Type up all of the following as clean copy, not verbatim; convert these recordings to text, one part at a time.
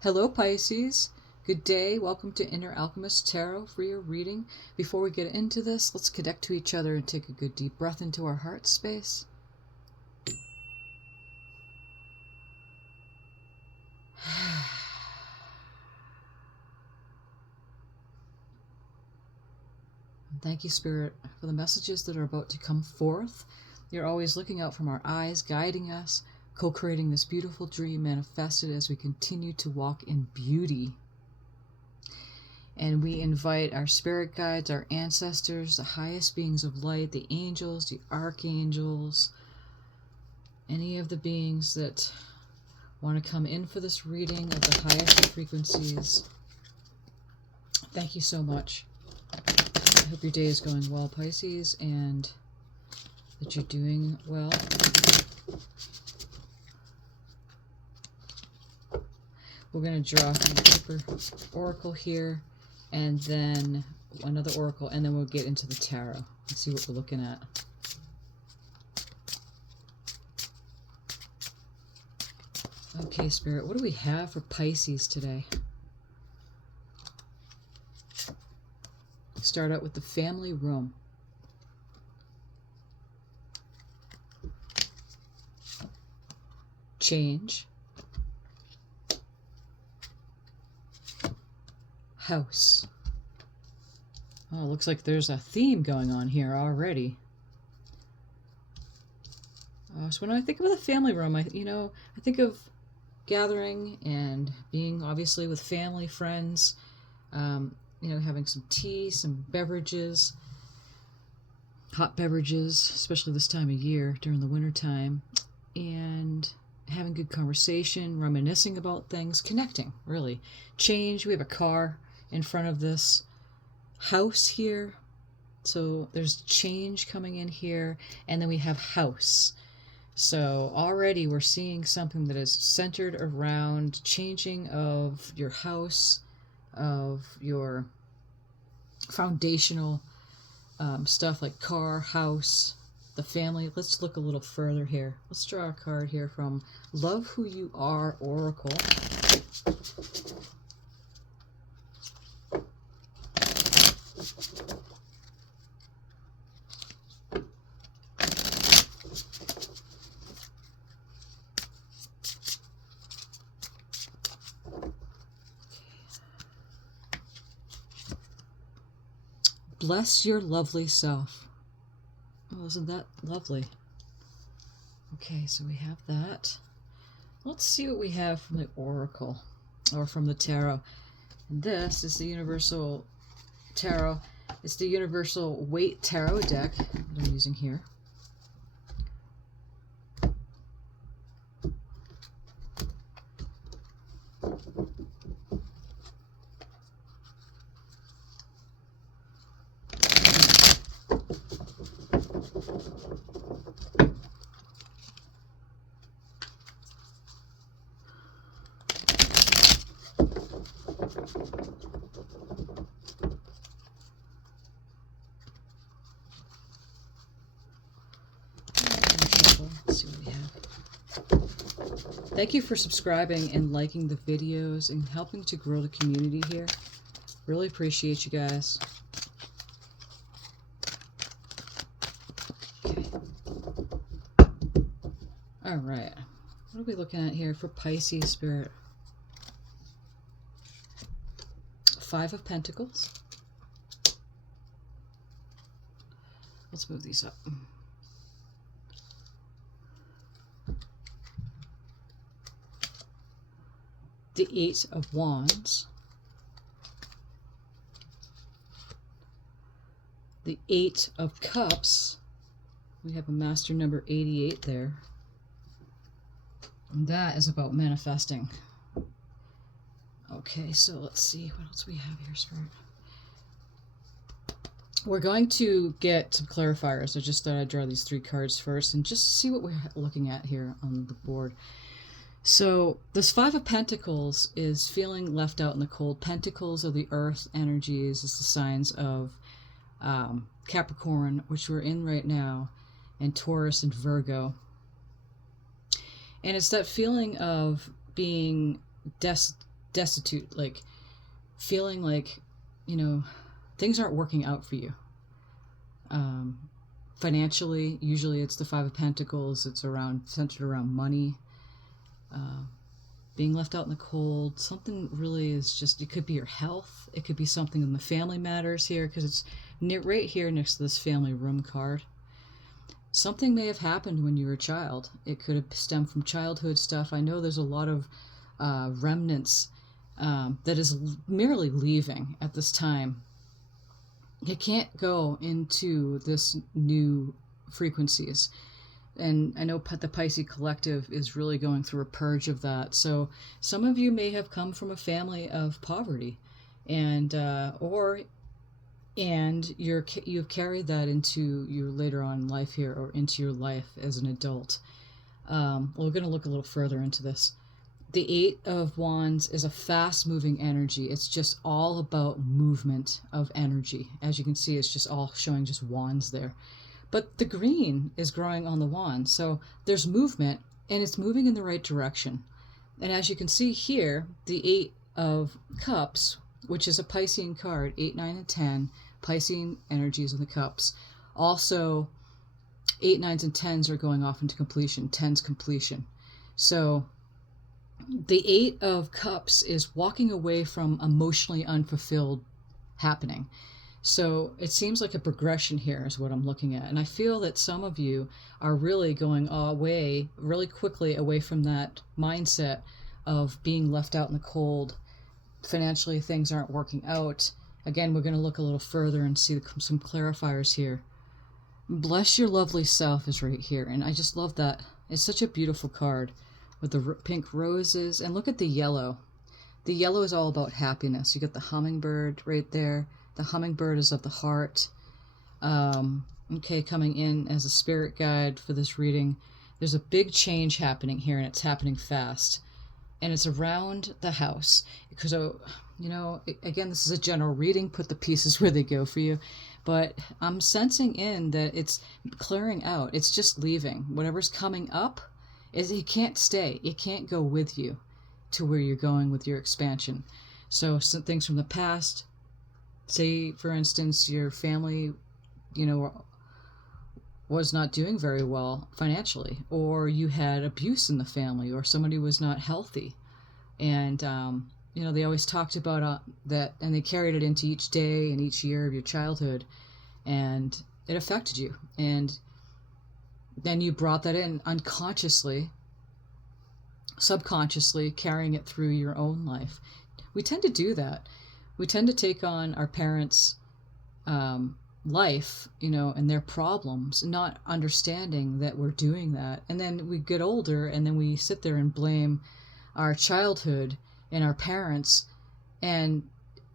Hello, Pisces. Good day. Welcome to Inner Alchemist Tarot for your reading. Before we get into this, let's connect to each other and take a good deep breath into our heart space. Thank you, Spirit, for the messages that are about to come forth. You're always looking out from our eyes, guiding us, co-creating this beautiful dream manifested as we continue to walk in beauty. And we invite our spirit guides, our ancestors, the highest beings of light, the angels, the archangels, any of the beings that want to come in for this reading of the highest frequencies. Thank you so much. I hope your day is going well, Pisces, and that you're doing well. We're going to draw from the paper oracle here, and then another oracle, and then we'll get into the tarot and see what we're looking at. Okay, Spirit, what do we have for Pisces today? Start out with the family room. Change. House. Oh, it looks like there's a theme going on here already. So when I think of the family room, I think of gathering and being obviously with family, friends, having some tea, some beverages, hot beverages, especially this time of year during the winter time, and having good conversation, reminiscing about things, connecting, really. Change. We have a car in front of this house here, so there's change coming in here, and then we have house. So already we're seeing something that is centered around changing of your house, of your foundational stuff like car, house, the family. Let's look a little further here. Let's draw a card here from Love Who You Are Oracle. Bless your lovely self. Oh, isn't that lovely? Okay, so we have that. Let's see what we have from the Oracle, or from the Tarot. And this is the Universal Tarot. It's the Universal Weight Tarot deck that I'm using here. Let's see what we have. Thank you for subscribing and liking the videos and helping to grow the community here. Really appreciate you guys. Okay. All right. What are we looking at here for Pisces, Spirit? Five of Pentacles. Let's move these up. The Eight of Wands. The Eight of Cups. We have a master number 88 there. And that is about manifesting. Okay, so let's see what else we have here, Spirit. We're going to get some clarifiers. I just thought I'd draw these three cards first and just see what we're looking at here on the board. So this Five of Pentacles is feeling left out in the cold. Pentacles are the earth energies. It's the signs of Capricorn, which we're in right now, and Taurus and Virgo. And it's that feeling of being destitute, like feeling like, you know, things aren't working out for you. Financially, usually it's the Five of Pentacles. It's centered around money, being left out in the cold. Something really is just, it could be your health. It could be something in the family matters here, because it's right here next to this family room card. Something may have happened when you were a child. It could have stemmed from childhood stuff. I know there's a lot of remnants that is merely leaving at this time. It can't go into this new frequencies. And I know the Pisces Collective is really going through a purge of that. So some of you may have come from a family of poverty, and you've carried that into your later on in life here, or into your life as an adult. Well, we're going to look a little further into this. The Eight of Wands is a fast-moving energy. It's just all about movement of energy. As you can see, it's just all showing just wands there. But the green is growing on the wand, so there's movement, and it's moving in the right direction. And as you can see here, the Eight of Cups, which is a Piscean card, 8, 9, and 10, Piscean energies in the cups. Also, 8, 9s, and 10s are going off into completion. 10's completion. So the Eight of Cups is walking away from emotionally unfulfilled happening. So it seems like a progression here is what I'm looking at. And I feel that some of you are really going away really quickly away from that mindset of being left out in the cold. Financially, things aren't working out. Again, we're going to look a little further and see some clarifiers here. Bless Your Lovely Self is right here. And I just love that. It's such a beautiful card with the pink roses. And look at the yellow. The yellow is all about happiness. You get the hummingbird right there. The hummingbird is of the heart. Okay, coming in as a spirit guide for this reading. There's a big change happening here, and it's happening fast. And it's around the house. Because, you know, again, this is a general reading. Put the pieces where they go for you. But I'm sensing in that it's clearing out. It's just leaving. Whatever's coming up, it can't stay. It can't go with you to where you're going with your expansion. So some things from the past, say, for instance, your family, you know, was not doing very well financially, or you had abuse in the family, or somebody was not healthy. And, you know, they always talked about that, and they carried it into each day and each year of your childhood, and it affected you. And then you brought that in unconsciously, subconsciously, carrying it through your own life. We tend to do that. We tend to take on our parents' life, you know, and their problems, not understanding that we're doing that. And then we get older, and then we sit there and blame our childhood and our parents, and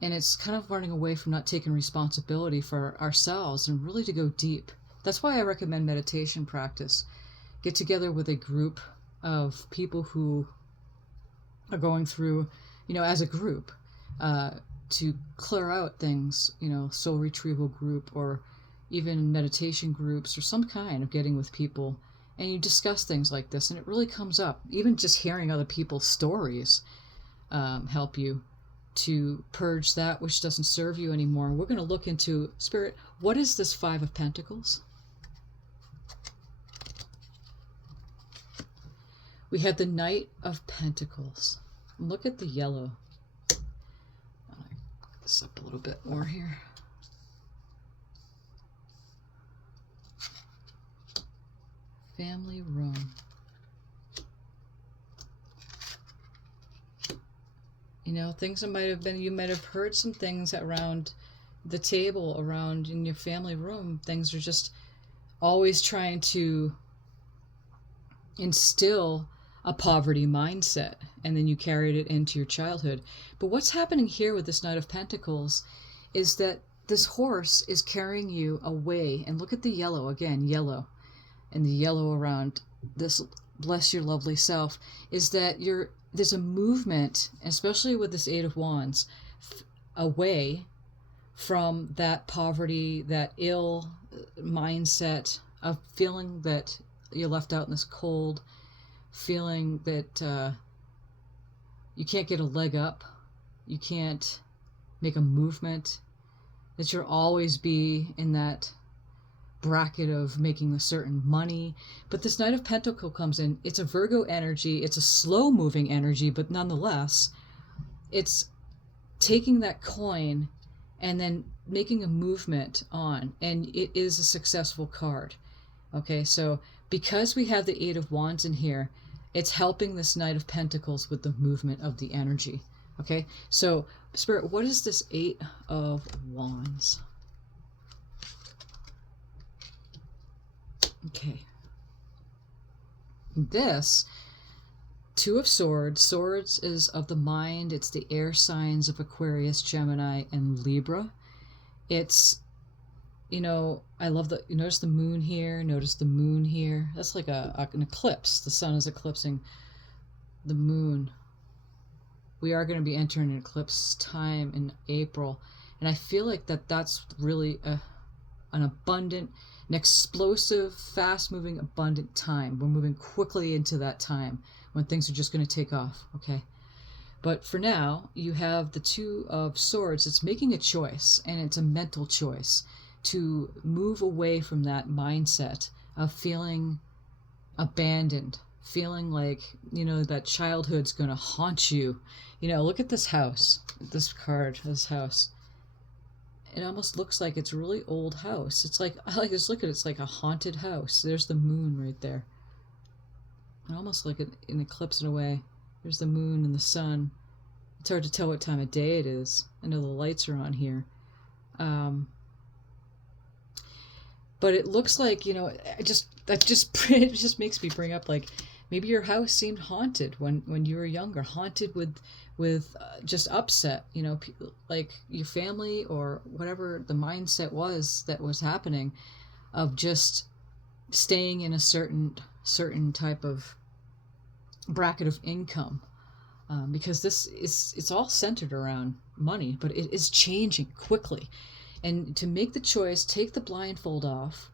it's kind of running away from not taking responsibility for ourselves and really to go deep. That's why I recommend meditation practice. Get together with a group of people who are going through, you know, as a group, to clear out things, you know, soul retrieval group, or even meditation groups, or some kind of getting with people, and you discuss things like this, and it really comes up. Even just hearing other people's stories help you to purge that which doesn't serve you anymore. We're going to look into, Spirit, what is this Five of Pentacles? We have the Knight of Pentacles. Look at the yellow. I'll put this up a little bit more here. Family room. You know, things that might have been, you might have heard some things around the table, around in your family room. Things are just always trying to instill a poverty mindset, and then you carried it into your childhood. But what's happening here with this Knight of Pentacles is that this horse is carrying you away. And look at the yellow again, yellow, and the yellow around this Bless Your Lovely Self, is that there's a movement, especially with this Eight of Wands, away from that poverty, that ill mindset of feeling that you're left out in this cold, feeling that you can't get a leg up, you can't make a movement, that you'll always be in that bracket of making a certain money. But this Knight of Pentacles comes in, it's a Virgo energy, it's a slow moving energy, but nonetheless, it's taking that coin and then making a movement on, and it is a successful card. Okay, so because we have the Eight of Wands in here, it's helping this Knight of Pentacles with the movement of the energy. Okay, so Spirit, what is this Eight of Wands? Okay. This Two of Swords. Swords is of the mind. It's the air signs of Aquarius, Gemini, and Libra. It's, you know, I love the, you notice the moon here, notice the moon here. That's like an eclipse. The sun is eclipsing the moon. We are going to be entering an eclipse time in April. And I feel like that's really an abundant, an explosive, fast-moving, abundant time. We're moving quickly into that time when things are just going to take off, okay? But for now, you have the Two of Swords. It's making a choice, and it's a mental choice to move away from that mindset of feeling abandoned, feeling like, you know, that childhood's going to haunt you. You know, look at this house, this card, this house. It almost looks like it's a really old house. It's like, I like just look at it, it's like a haunted house. There's the moon right there. Almost like an eclipse in a way. There's the moon and the sun. It's hard to tell what time of day it is. I know the lights are on here. But it looks like, you know, it just makes me bring up, like, maybe your house seemed haunted when you were younger, haunted with just upset, you know, like your family or whatever the mindset was that was happening of just staying in a certain type of bracket of income, because it's all centered around money, but it is changing quickly. And to make the choice, take that blindfold off,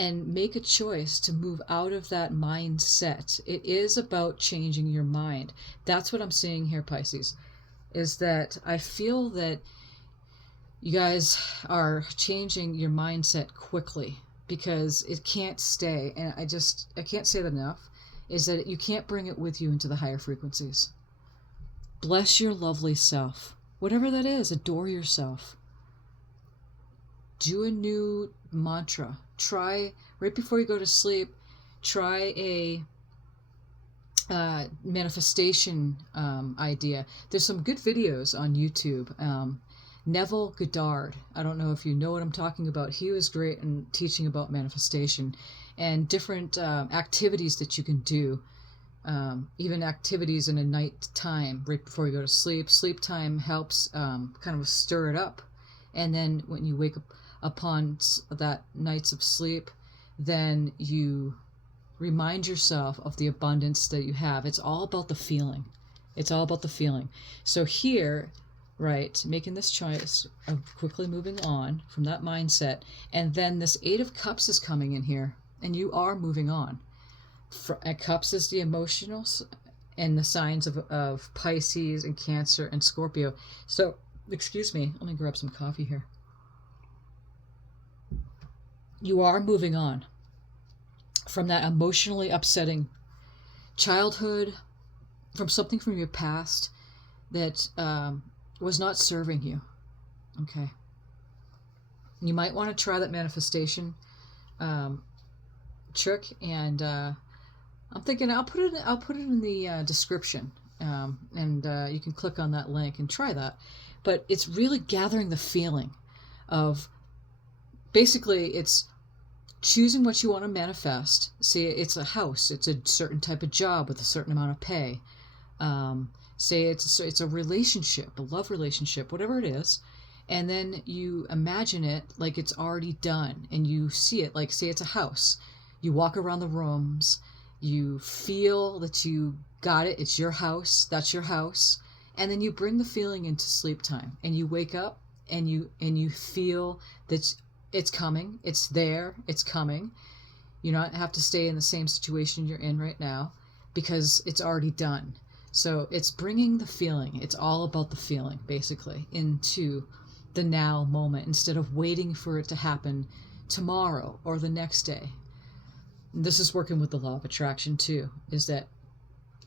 and make a choice to move out of that mindset. It is about changing your mind. That's what I'm seeing here, Pisces, is that I feel that you guys are changing your mindset quickly, because it can't stay. And I can't say that enough, is that you can't bring it with you into the higher frequencies. Bless your lovely self. Whatever that is, adore yourself. Do a new mantra. Try, right before you go to sleep, try a manifestation idea. There's some good videos on YouTube. Neville, Goddard. I don't know if you know what I'm talking about. He was great in teaching about manifestation and different activities that you can do. Even activities in a night time right before you go to sleep. Sleep time helps kind of stir it up. And then when you wake up upon that nights of sleep, then you remind yourself of the abundance that you have. It's all about the feeling. It's all about the feeling. So here, right, making this choice of quickly moving on from that mindset, and then this Eight of Cups is coming in here, and you are moving on. Cups is the emotionals and the signs of Pisces and Cancer and Scorpio. So, excuse me, let me grab some coffee here. You are moving on from that emotionally upsetting childhood, from something from your past that was not serving you. Okay. You might want to try that manifestation trick, and I'm thinking I'll put it in the description, and you can click on that link and try that. But it's really gathering the feeling of, basically, it's choosing what you want to manifest. Say it's a house, it's a certain type of job with a certain amount of pay. Say it's a relationship, a love relationship, whatever it is. And then you imagine it like it's already done, and you see it like, say it's a house. You walk around the rooms, you feel that you got it, it's your house, that's your house. And then you bring the feeling into sleep time, and you wake up and you feel that it's coming, it's there, it's coming. You don't have to stay in the same situation you're in right now. because it's already done. So it's bringing the feeling. It's all about the feeling, basically, into the now moment instead of waiting for it to happen tomorrow or the next day. And this is working with the law of attraction too, is that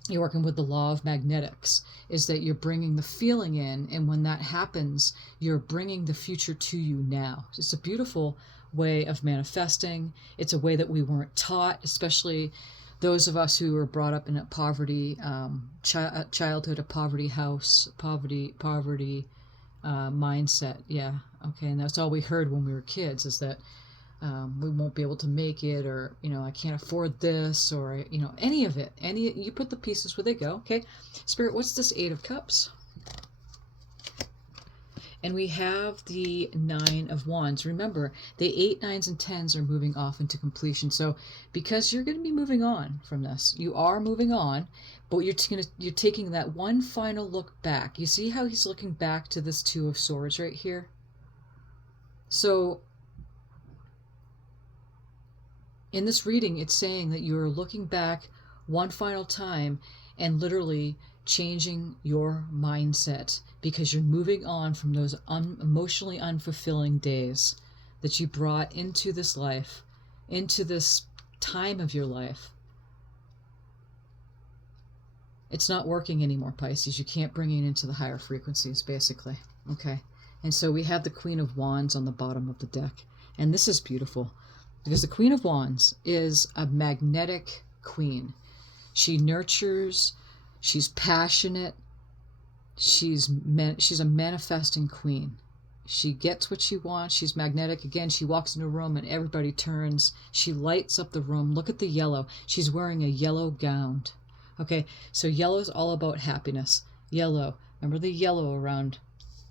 you're working with the law of magnetics, is that you're bringing the feeling in, and when that happens, you're bringing the future to you now. It's a beautiful way of manifesting. It's a way that we weren't taught, especially those of us who were brought up in a poverty, childhood, a poverty house, poverty mindset. Yeah, okay, and that's all we heard when we were kids, is that we won't be able to make it, or, I can't afford this, or, any of it. You put the pieces where they go, okay? Spirit, what's this Eight of Cups? And we have the Nine of Wands. Remember, the 8, 9s, and 10s are moving off into completion. So because you're going to be moving on from this, you are moving on, but you're taking that one final look back. You see how he's looking back to this Two of Swords right here? So in this reading, it's saying that you're looking back one final time and literally changing your mindset, because you're moving on from those emotionally unfulfilling days that you brought into this life, into this time of your life. It's not working anymore, Pisces. You can't bring it into the higher frequencies, basically. Okay. And so we have the Queen of Wands on the bottom of the deck. And this is beautiful, because the Queen of Wands is a magnetic queen. She nurtures, she's passionate, she's a manifesting queen. She gets what she wants. She's magnetic. Again, she walks in a room and everybody turns. She lights up the room. Look at the yellow. She's wearing a yellow gown. Okay, so yellow is all about happiness. Yellow. Remember the yellow around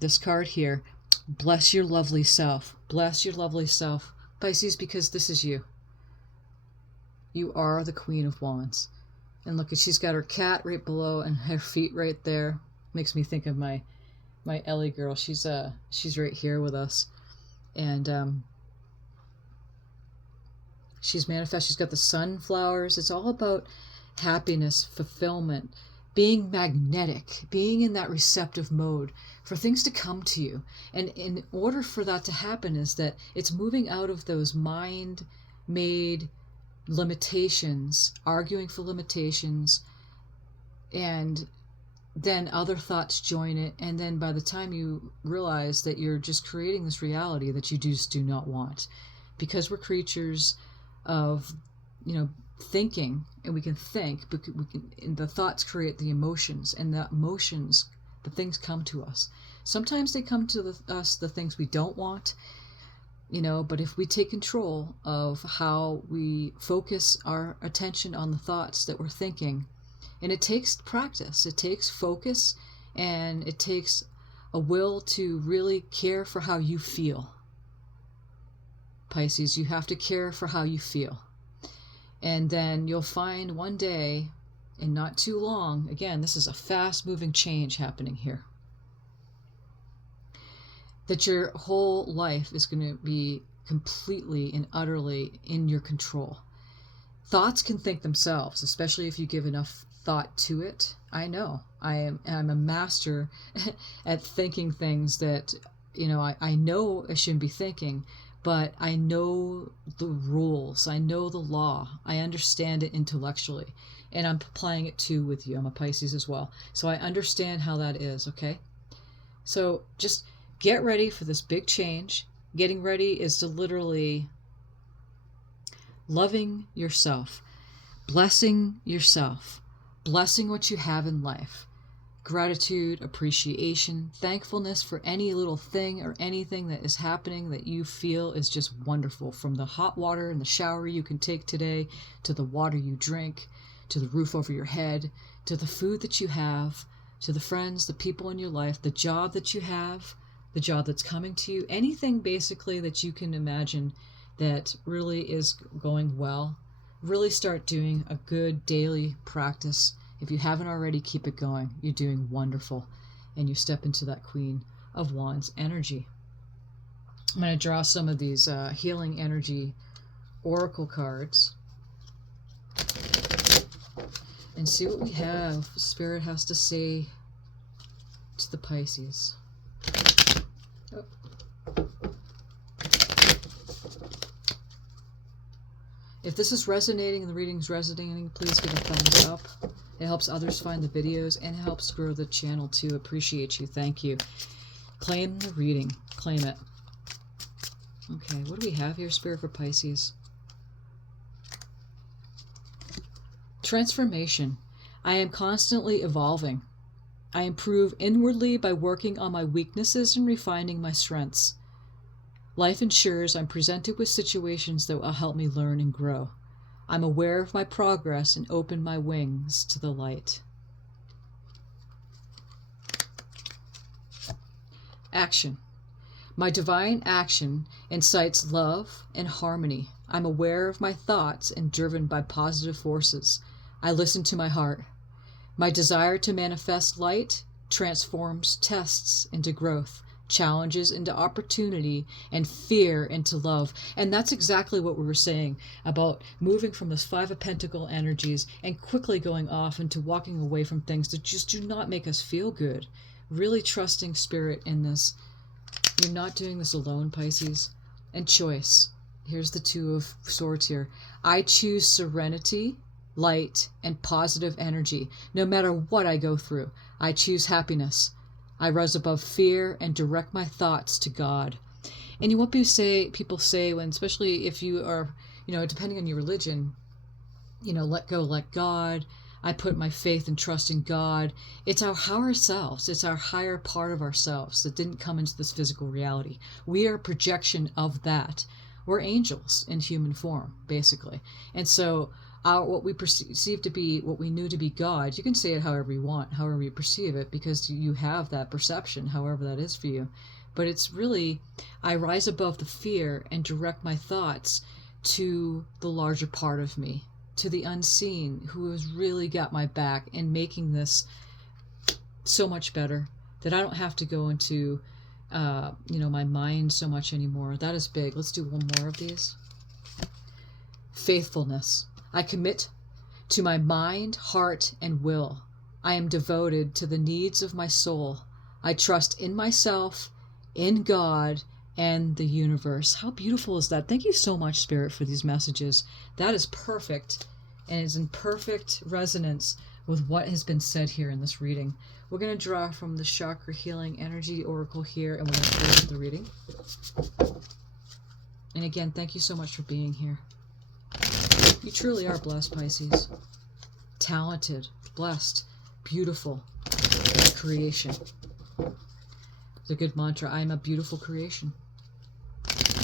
this card here. Bless your lovely self. Bless your lovely self, Pisces, because this is you. You are the Queen of Wands. And look, she's got her cat right below and her feet right there. Makes me think of my Ellie girl. She's right here with us. And she's manifest. She's got the sunflowers. It's all about happiness, fulfillment, being magnetic, being in that receptive mode for things to come to you. And in order for that to happen is that it's moving out of those mind-made limitations, arguing for limitations, and then other thoughts join it, and then by the time you realize that you're just creating this reality that you just do not want. Because we're creatures of, thinking, and we can think, but and the thoughts create the emotions, and the emotions, the things come to us. Sometimes they come to us, the things we don't want, but if we take control of how we focus our attention on the thoughts that we're thinking, and it takes practice, it takes focus, and it takes a will to really care for how you feel. Pisces, you have to care for how you feel. And then you'll find one day, and not too long, again, this is a fast-moving change happening here, that your whole life is going to be completely and utterly in your control. Thoughts can think themselves, especially if you give enough thought to it. I know. I'm a master at thinking things that, I know I shouldn't be thinking, but I know the rules. I know the law. I understand it intellectually. And I'm applying it too with you. I'm a Pisces as well. So I understand how that is, okay? So just get ready for this big change. Getting ready is to literally loving yourself, blessing yourself, blessing what you have in life. Gratitude, appreciation, thankfulness for any little thing or anything that is happening that you feel is just wonderful. From the hot water in the shower you can take today, to the water you drink, to the roof over your head, to the food that you have, to the friends, the people in your life, the job that you have, the job that's coming to you, anything basically that you can imagine that really is going well. Really start doing a good daily practice. If you haven't already, keep it going. You're doing wonderful. And you step into that Queen of Wands energy. I'm going to draw some of these healing energy oracle cards. and see what we have. Spirit has to say to the Pisces. Oh. If this is resonating and the reading's resonating, please give a thumbs up. It helps others find the videos and helps grow the channel too. Appreciate you. Thank you. Claim the reading. Claim it. Okay, what do we have here, Spirit, for Pisces? Transformation. I am constantly evolving. I improve inwardly by working on my weaknesses and refining my strengths. Life ensures I'm presented with situations that will help me learn and grow. I'm aware of my progress and open my wings to the light. Action. My divine action incites love and harmony. I'm aware of my thoughts and driven by positive forces. I listen to my heart. My desire to manifest light transforms tests into growth, challenges into opportunity, and fear into love. And that's exactly what we were saying about moving from this Five of Pentacle energies and quickly going off into walking away from things that just do not make us feel good. Really trusting Spirit in this. You're not doing this alone, Pisces. And choice. Here's the Two of Swords here. I choose serenity, light, and positive energy. No matter what I go through, I choose happiness. I rise above fear and direct my thoughts to God. And what people say when, especially if you are, depending on your religion, let go, let God. I put my faith and trust in God. It's our higher selves. It's our higher part of ourselves that didn't come into this physical reality. We are a projection of that. We're angels in human form, basically. And so what we perceive to be, what we knew to be God, you can say it however you want, however you perceive it, because you have that perception, however that is for you. But it's really, I rise above the fear and direct my thoughts to the larger part of me, to the unseen, who has really got my back in making this so much better, that I don't have to go into, my mind so much anymore. That is big. Let's do one more of these. Faithfulness. I commit to my mind, heart, and will. I am devoted to the needs of my soul. I trust in myself, in God, and the universe. How beautiful is that? Thank you so much, Spirit, for these messages. That is perfect, and is in perfect resonance with what has been said here in this reading. We're going to draw from the Chakra Healing Energy Oracle here, and we're going to close the reading. And again, thank you so much for being here. You truly are blessed, Pisces. Talented, blessed, beautiful creation. It's a good mantra. I am a beautiful creation.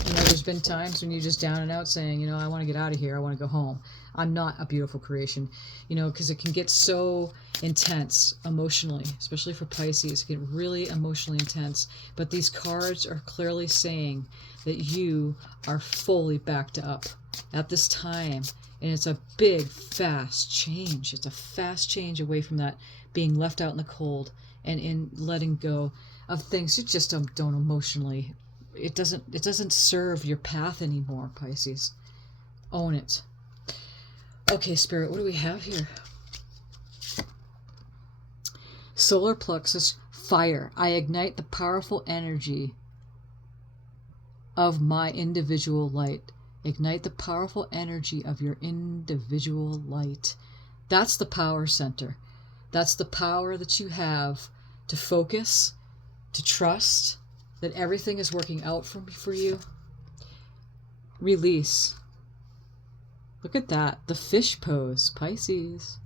There's been times when you're just down and out saying, I want to get out of here. I want to go home. I'm not a beautiful creation, because it can get so intense emotionally, especially for Pisces. It can get really emotionally intense. But these cards are clearly saying that you are fully backed up at this time. And it's a big, fast change. It's a fast change away from that being left out in the cold and in letting go of things you just don't emotionally. It doesn't serve your path anymore, Pisces. Own it. Okay, Spirit, what do we have here? Solar plexus, fire. I ignite the powerful energy of my individual light. Ignite the powerful energy of your individual light. That's the power center. That's the power that you have to focus, to trust that everything is working out for you. Release. Look at that. The fish pose, Pisces.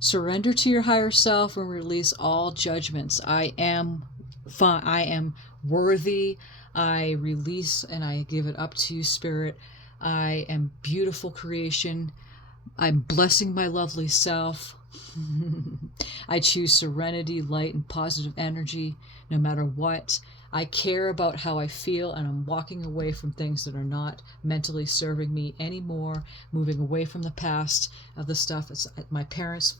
Surrender to your higher self and release all judgments. I am fine. I am worthy. I release and I give it up to you, Spirit. I am beautiful creation. I'm blessing my lovely self. I choose serenity, light, and positive energy no matter what. I care about how I feel, and I'm walking away from things that are not mentally serving me anymore, moving away from the past of the stuff. It's not my parents'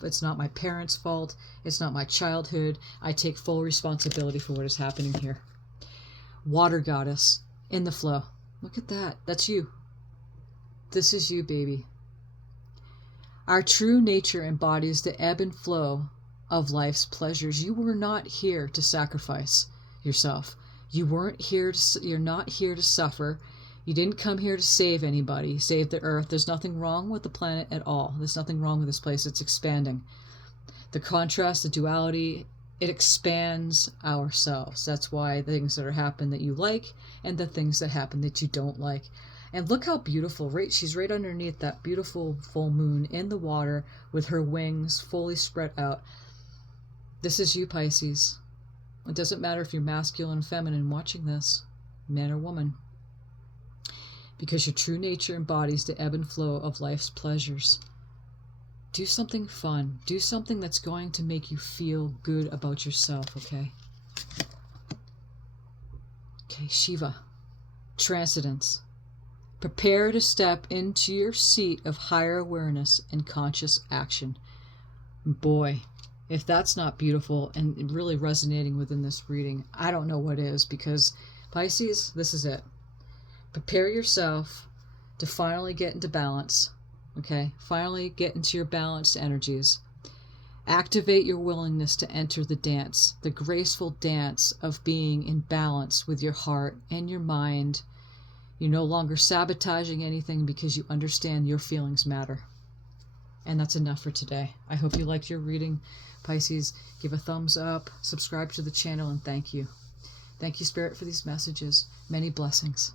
fault. It's not my childhood. I take full responsibility for what is happening here. Water goddess in the flow. Look at that. That's you. This is you, baby. Our true nature embodies the ebb and flow of life's pleasures. You were not here to sacrifice yourself. You're not here to suffer. You didn't come here to save anybody, save the earth. There's nothing wrong with the planet at all. There's nothing wrong with this place. It's expanding. The contrast, the duality, it expands ourselves. That's why the things that are happen that you like and the things that happen that you don't like. And look how beautiful, right? She's right underneath that beautiful full moon in the water with her wings fully spread out. This is you, Pisces. It doesn't matter if you're masculine or feminine watching this, man or woman, because your true nature embodies the ebb and flow of life's pleasures. Do something fun. Do something that's going to make you feel good about yourself, okay? Okay, Shiva. Transcendence. Prepare to step into your seat of higher awareness and conscious action. Boy, if that's not beautiful and really resonating within this reading, I don't know what is, because Pisces, this is it. Prepare yourself to finally get into balance, okay? Finally get into your balanced energies. Activate your willingness to enter the dance, the graceful dance of being in balance with your heart and your mind. You're no longer sabotaging anything because you understand your feelings matter. And that's enough for today. I hope you liked your reading, Pisces. Give a thumbs up, subscribe to the channel, and thank you. Thank you, Spirit, for these messages. Many blessings.